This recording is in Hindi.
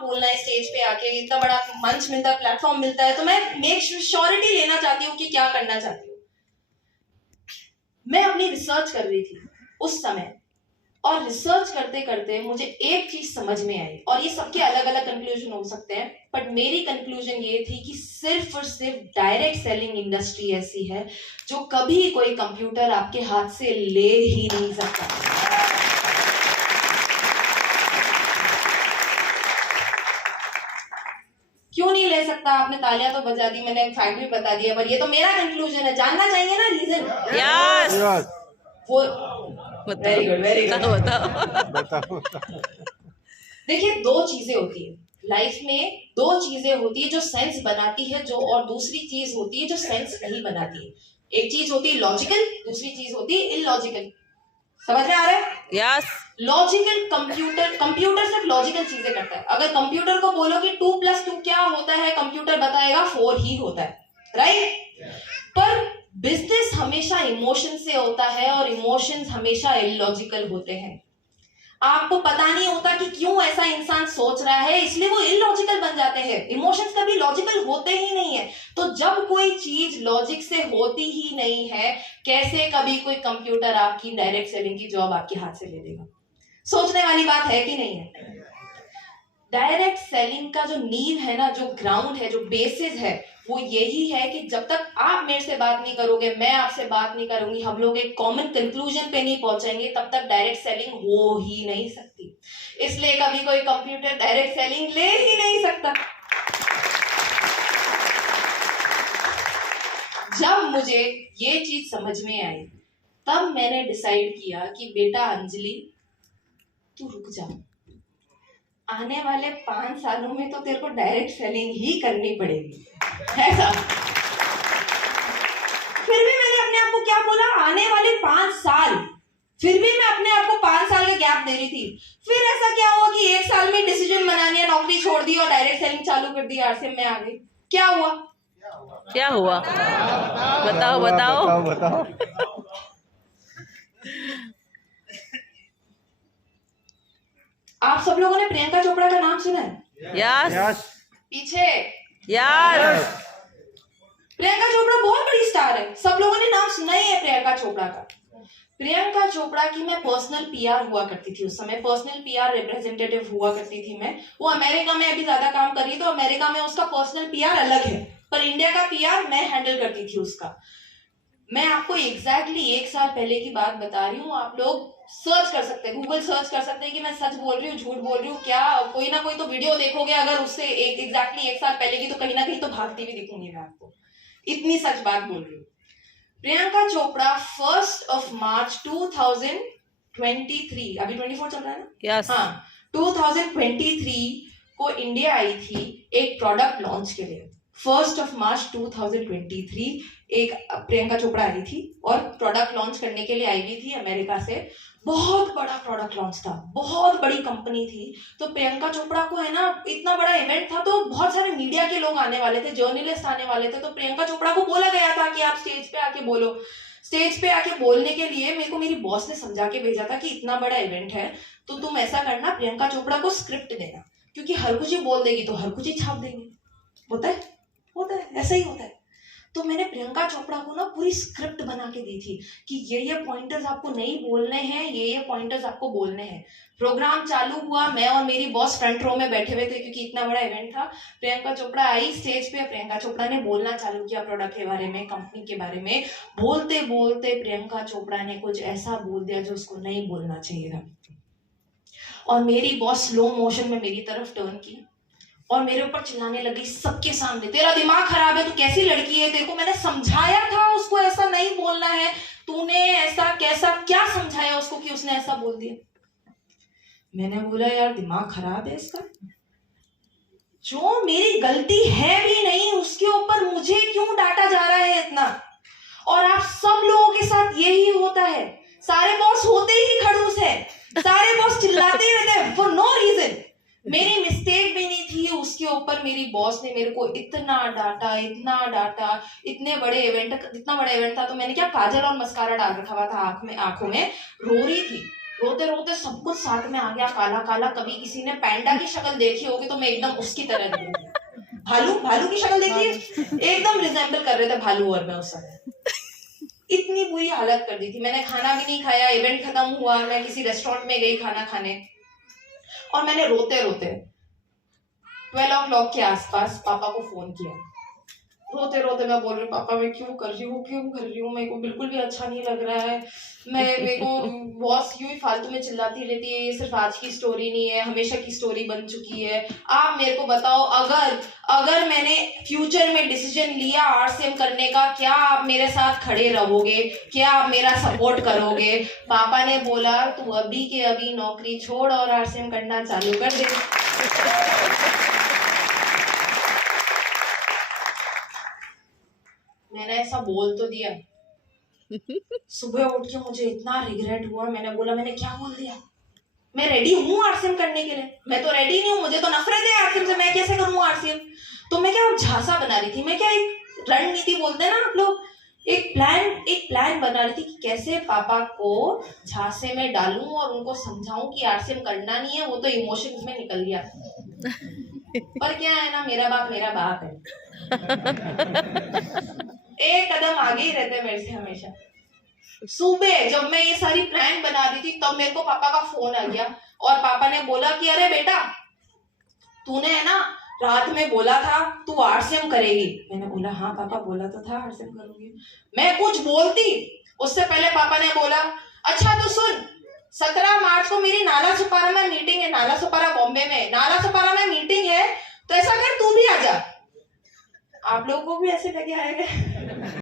बोलना है स्टेज पे आके, इतना बड़ा मंच मिलता है, प्लेटफॉर्म मिलता है, तो मैं मेक श्योरिटी लेना चाहती हूँ कि क्या करना चाहती हूँ। मैं अपनी रिसर्च कर रही थी उस समय, और रिसर्च करते करते मुझे एक चीज समझ में आई, और ये सबके अलग अलग कंक्लूजन हो सकते हैं, बट मेरी कंक्लूजन ये थी कि सिर्फ और सिर्फ डायरेक्ट सेलिंग इंडस्ट्री ऐसी है जो कभी कोई कंप्यूटर आपके हाथ से ले ही नहीं सकता। क्यों नहीं ले सकता? आपने तालियां तो बजा दी, मैंने फैक्ट भी बता दिया, पर ये तो मेरा कंक्लूजन है, जानना चाहिए ना रीजन। यस वो वेरी गुड, वेरी गुड। बताओ। देखिए, दो चीजें होती है लाइफ में, दो चीजें होती है जो सेंस बनाती है, जो और दूसरी चीज होती है जो सेंस नहीं बनाती है। एक चीज होती है लॉजिकल, दूसरी चीज होती है इलॉजिकल। समझ में आ रहा है? यस लॉजिकल कंप्यूटर सिर्फ लॉजिकल चीजें करता है। अगर कंप्यूटर को बोलो कि 2+2 क्या होता है, कंप्यूटर बताएगा 4 ही होता है, राइट? पर बिजनेस हमेशा इमोशन से होता है, और इमोशंस हमेशा इलॉजिकल होते हैं। आपको पता नहीं होता कि क्यों ऐसा इंसान सोच रहा है, इसलिए वो इलॉजिकल बन जाते हैं। इमोशंस कभी लॉजिकल होते ही नहीं है। तो जब कोई चीज लॉजिक से होती ही नहीं है, कैसे कभी कोई कंप्यूटर आपकी डायरेक्ट सेलिंग की जॉब आपके हाथ से ले लेगा? सोचने वाली बात है कि नहीं है? डायरेक्ट सेलिंग का जो नींव है ना, जो ग्राउंड है, जो बेसिस है, वो यही है कि जब तक आप मेरे से बात नहीं करोगे, मैं आपसे बात नहीं करूंगी, हम लोग एक कॉमन कंक्लूजन पे नहीं पहुंचेंगे, तब तक डायरेक्ट सेलिंग हो ही नहीं सकती। इसलिए कभी कोई कंप्यूटर डायरेक्ट सेलिंग ले ही नहीं सकता। जब मुझे ये चीज समझ में आई, तब मैंने डिसाइड किया कि बेटा अंजलि, तू रुक जा, आने वाले 5 सालों में तो तेरे को डायरेक्ट सेलिंग ही करनी पड़ेगी, ऐसा। फिर भी मैंने अपने आप को क्या बोला, आने वाले 5 साल, फिर भी मैं अपने आप को 5 साल का गैप दे रही थी। फिर ऐसा क्या हुआ कि 1 साल में डिसीजन बना लिया, नौकरी छोड़ दी और डायरेक्ट सेलिंग चालू कर दी, आरसीएम में आ गई। क्या हुआ? क्या हुआ? बताओ बताओ बताओ। आप सब लोगों ने प्रियंका चोपड़ा का नाम सुना है? यस पीछे यस प्रियंका चोपड़ा बहुत बड़ी स्टार है, सब लोगों ने नाम सुना ही है प्रियंका चोपड़ा का। प्रियंका चोपड़ा की मैं पर्सनल पीआर हुआ करती थी उस समय, पर्सनल पीआर रिप्रेजेंटेटिव हुआ करती थी मैं। वो अमेरिका में अभी ज्यादा काम कर रही है, तो अमेरिका में उसका पर्सनल पीआर अलग है, पर इंडिया का पीआर मैं हैंडल करती थी उसका। मैं आपको एग्जैक्टली 1 साल पहले की बात बता रही हूँ। आप लोग सर्च कर सकते हैं, गूगल सर्च कर सकते हैं कि मैं सच बोल रही हूँ झूठ बोल रही हूँ, क्या कोई ना कोई तो वीडियो देखोगे अगर उससे एग्जैक्टली 1 साल पहले की, तो कहीं ना कहीं तो भागती भी दिखूंगी मैं आपको, इतनी सच बात बोल रही हूँ। प्रियंका चोपड़ा 1 मार्च 2023, अभी 24 चल रहा है ना? यस हाँ, 2023 को इंडिया आई थी एक प्रोडक्ट लॉन्च के लिए। 1 मार्च 2023 एक प्रियंका चोपड़ा आई थी और प्रोडक्ट लॉन्च करने के लिए आई हुई थी अमेरिका से। बहुत बड़ा प्रोडक्ट लॉन्च था, बहुत बड़ी कंपनी थी। तो प्रियंका चोपड़ा को है ना, इतना बड़ा इवेंट था, तो बहुत सारे मीडिया के लोग आने वाले थे, जर्नलिस्ट आने वाले थे। तो प्रियंका चोपड़ा को बोला गया था कि आप स्टेज पे आके बोलो। स्टेज पे आके बोलने के लिए मेरे को मेरी बॉस ने समझा के भेजा था कि इतना बड़ा इवेंट है, तो तुम ऐसा करना, प्रियंका चोपड़ा को स्क्रिप्ट देना, क्योंकि हर कुछ ही बोल देगी तो हर कुछ ही छाप देंगे। होता है, ऐसा ही होता है। तो मैंने प्रियंका चोपड़ा को ना पूरी स्क्रिप्ट बना के दी थी कि ये पॉइंटर्स आपको नहीं बोलने हैं, ये पॉइंटर्स आपको बोलने हैं। प्रोग्राम चालू हुआ, मैं और मेरी बॉस फ्रंट रो में बैठे हुए थे क्योंकि इतना बड़ा इवेंट था। प्रियंका चोपड़ा आई स्टेज पे, प्रियंका चोपड़ा ने बोलना चालू किया प्रोडक्ट के बारे में, कंपनी के बारे में। बोलते बोलते प्रियंका चोपड़ा ने कुछ ऐसा बोल दिया जो उसको नहीं बोलना चाहिए था, और मेरी बॉस स्लो मोशन में मेरी तरफ टर्न की और मेरे ऊपर चिल्लाने लगी सबके सामने, तेरा दिमाग खराब है, तू कैसी लड़की है, तेरे को मैंने समझाया था उसको ऐसा नहीं बोलना है, तूने ऐसा कैसा क्या समझाया उसको कि उसने ऐसा बोल दिया। मैंने बोला यार दिमाग खराब है इसका, जो मेरी गलती है भी नहीं उसके ऊपर मुझे क्यों डांटा जा रहा है इतना। और आप सब लोगों के साथ यही होता है, सारे बॉस होते ही खड़ूस है, सारे बॉस चिल्लाते ही रहते हैं फॉर नो रीजन। मेरी मिस्टेक भी नहीं थी, उसके ऊपर मेरी बॉस ने मेरे को इतना डांटा, इतने बड़े इवेंट, इतना बड़ा इवेंट था तो मैंने क्या काजल और मस्कारा डाल रखा हुआ था आंखों में, रो रही थी। रोते रोते सब कुछ साथ में आ गया, काला काला। कभी किसी ने पैंडा की शक्ल देखी होगी तो मैं एकदम उसकी तरह थी। भालू की शक्ल देखी, एकदम रिजेंबल कर रहे थे भालू और मैं उस समय। इतनी बुरी हालत कर दी थी। मैंने खाना भी नहीं खाया, इवेंट खत्म हुआ, मैं किसी रेस्टोरेंट में गई खाना खाने, और मैंने रोते रोते 12 o'clock के आसपास पापा को फोन किया। रोते रोते मैं बोल रही हूँ, पापा मैं क्यों कर रही हूँ, मेरे को बिल्कुल भी अच्छा नहीं लग रहा है। मेरे को बॉस यूं ही फालतू में चिल्लाती रहती है, ये सिर्फ आज की स्टोरी नहीं है, हमेशा की स्टोरी बन चुकी है। आप मेरे को बताओ, अगर मैंने फ्यूचर में डिसीजन लिया आरसीएम करने का, क्या आप मेरे साथ खड़े रहोगे, क्या आप मेरा सपोर्ट करोगे? पापा ने बोला तू अभी के अभी नौकरी छोड़ और आरसीएम करना चालू कर दे। मैंने ऐसा बोल तो दिया। सुबह उठ के मुझे इतना रिग्रेट हुआ। मैंने बोला मैंने क्या बोल दिया? मैं रेडी हूँ आरसीएम करने के लिए, मैं तो रेडी नहीं हूँ, मुझे तो नफरत है आरसीएम से, मैं कैसे करूँ आरसीएम? तो मैं क्या झांसा बना रही थी, मैं क्या एक रणनीति बोलते हैं ना आप लोग, एक प्लान बना रही थी कि कैसे पापा को झांसे में डालूं और उनको समझाऊं कि आरसीएम करना नहीं है, वो तो इमोशंस में निकल गया। पर क्या है ना, मेरा बाप है। एक कदम आगे ही रहते मेरे से हमेशा। सुबह जब मैं ये सारी प्लान बना रही थी तब मेरे को पापा का फोन आ गया और पापा ने बोला कि अरे बेटा, तूने है ना रात में बोला था तू आरसीएम करेगी। मैंने बोला हाँ पापा, बोला तो था आरसीएम करूंगी। मैं कुछ बोलती उससे पहले पापा ने बोला अच्छा तो सुन, 17 मार्च को मेरी नाला सुपारा में मीटिंग है, नाला सुपारा बॉम्बे में, नाला सुपारा में मीटिंग है, तो ऐसा कर तू भी आ जा। आप लोगों को भी ऐसे लगे आएगा?